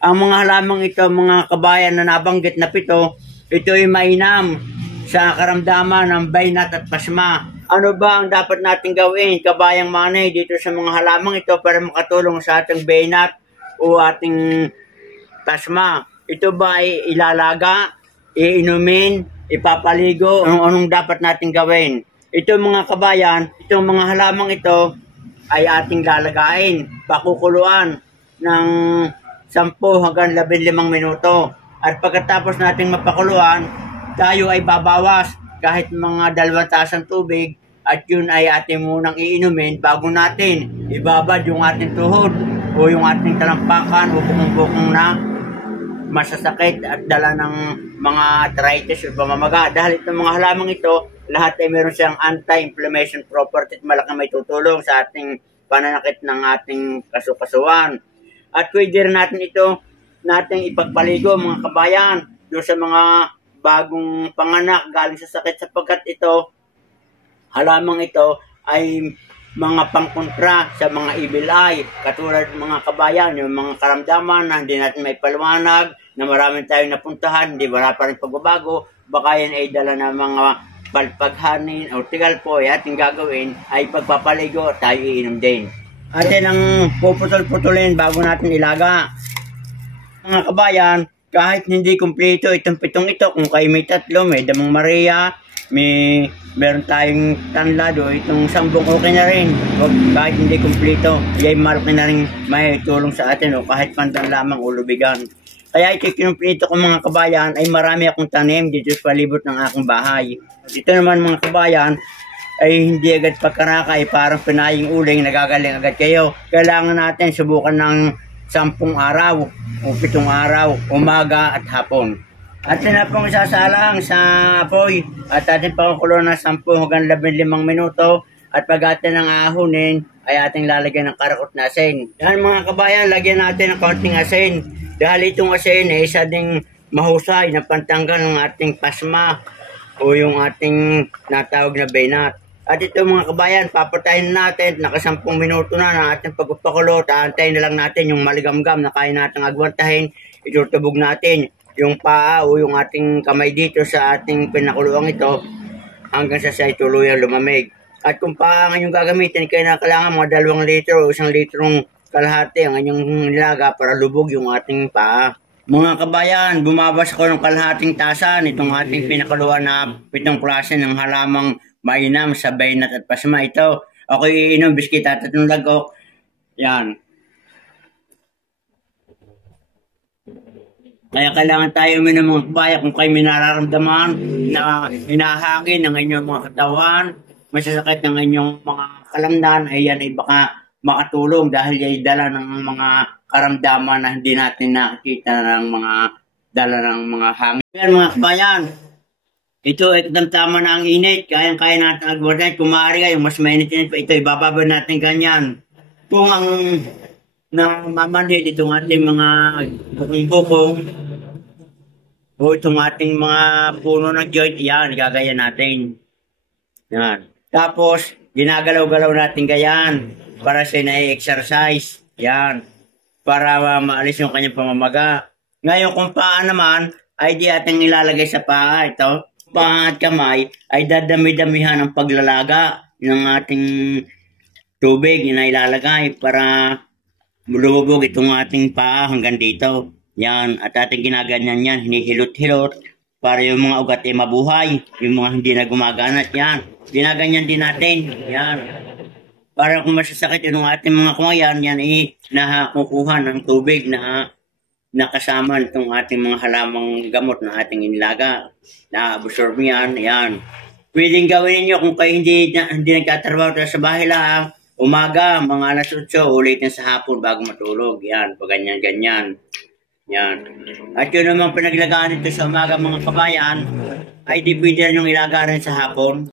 Ang mga halamang ito, mga kabayan na nabanggit na 7, ito ay mainam sa karamdaman ng baynat at pasma. Ano ba ang dapat natin gawin, kabayang Manay, dito sa mga halamang ito para makatulong sa ating baynat o ating pasma? Ito ba ay ilalaga, iinumin, ipapaligo, anong dapat natin gawin? Ito mga kabayan, itong mga halamang ito ay ating lalagain, pakukuluan ng 10 hanggang 15 minuto. At pagkatapos nating mapakuluan, tayo ay babawas kahit mga 2 tasang tubig at yun ay ating munang iinumin bago natin ibabad yung ating tuhod o yung ating talampakan o bukong-bukong na masasakit at dala ng mga arthritis o pamamaga. Dahil itong mga halamang ito, lahat ay meron siyang anti-inflammation property at malaking may tutulong sa ating pananakit ng ating kasukasuan. At pwede rin natin ito nating ipagpaligo mga kabayan doon sa mga bagong panganak galing sa sakit sapagkat ito, halamang ito ay mga pangkontra sa mga evil eye. Katulad mga kabayan, yung mga karamdaman na hindi natin may paliwanag, na maraming tayong napuntahan, hindi wala pa rin pagbabago, baka yan ay dala ng mga palpaghanin o tigal po, ay ating gagawin ay pagpapaligo tayo iinom din. Atin ang puputol-putulin bago natin ilaga. Mga kabayan, kahit hindi kumpleto itong 7 ito, kung kayo may 3, may Damang Maria, meron tayong tanlad o itong 10, okay na rin. Kahit hindi kumpleto, ay malaki na rin may tulong sa atin o kahit pandan lamang o lubigan. Kaya ito kinumpleto ko mga kabayan ay marami akong tanim dito sa palibot ng aking bahay. Ito naman mga kabayan ay hindi agad pagkarakay, parang pinaying uling, nagagaling agad kayo. Kailangan natin subukan ng 10 araw o 7 araw, umaga at hapon. At na pong isasalang sa apoy at ating pakukulo ng 10 hanggang 15 minuto at pag atin ng ahunin ay ating lalagyan ng karakot na asin. Yan mga kabayan, lagyan natin ng konting asin. Dahil itong asin ay isa ding mahusay na pantanggal ng ating pasma o yung ating natawag na baynat. At ito mga kabayan, papatayin natin, naka 10 minuto na ng ating pagpapakulo, taantayin na lang natin yung maligamgam na kaya natin agwantahin, itutubog natin yung paa o yung ating kamay dito sa ating pinakuluang ito hanggang sa siya tuluyang lumamig. At kung paa ang inyong gagamitin, kailangan mga 2 litro o 1 litrong kalahati ang inyong nilaga para lubog yung ating paa. Mga kabayan, bumabas ako ng kalahating tasa nitong ating pinakuluan na 7 klase ng halamang mainam sa baynat at pasma. Ito, ako iinom biskit at 3 lagok. Yan. Kaya kailangan tayo uminom mga kabayan kung kayo may nararamdaman na hinahangin ng inyong mga katawan, masasakit ng inyong mga kalamnan, ay yan ay baka makatulong dahil ay dala ng mga karamdaman na hindi natin nakikita ng mga dala ng mga hangin. Yan mga kabayan, ito ay katamtama na ang init, kaya natin agwardan. Kung maaari kayo, mas mainit-init pa ito, ibababa natin ganyan. Kung ang namamanhid itong ating mga bukong-bukong o itong ating mga puno ng joint, yan, gagaya natin. Yan. Tapos, ginagalaw-galaw natin ganyan para siya na-exercise. Yan. Para maalis yung kanyang pamamaga. Ngayon, kung paa naman, ay di ating ilalagay sa paa. Ito, paa at kamay, ay dadami-damihan ng paglalaga ng ating tubig na ilalagay para lumubog itong ating paa hanggang dito. Yan. At ating ginaganyan yan, hinihilot-hilot para yung mga ugat ay mabuhay. Yung mga hindi na gumaganat, yan. Ginaganyan din natin. Yan. Para kung masasakit yung ating mga kumayan, yan ay nakukuha ng tubig na nakasama itong ating mga halamang gamot na ating inilaga. Na-absorb yan, yan. Pwedeng gawin niyo kung kayo hindi nagtatrabaho sa bahay lang, umaga, mga alas 8, ulitin sa hapon bago matulog. Yan, pag ganyan-ganyan. Yan. At yun naman pinaglagaan ito sa umaga mga kabayan, ay di pwede yung ilaga rin sa hapon.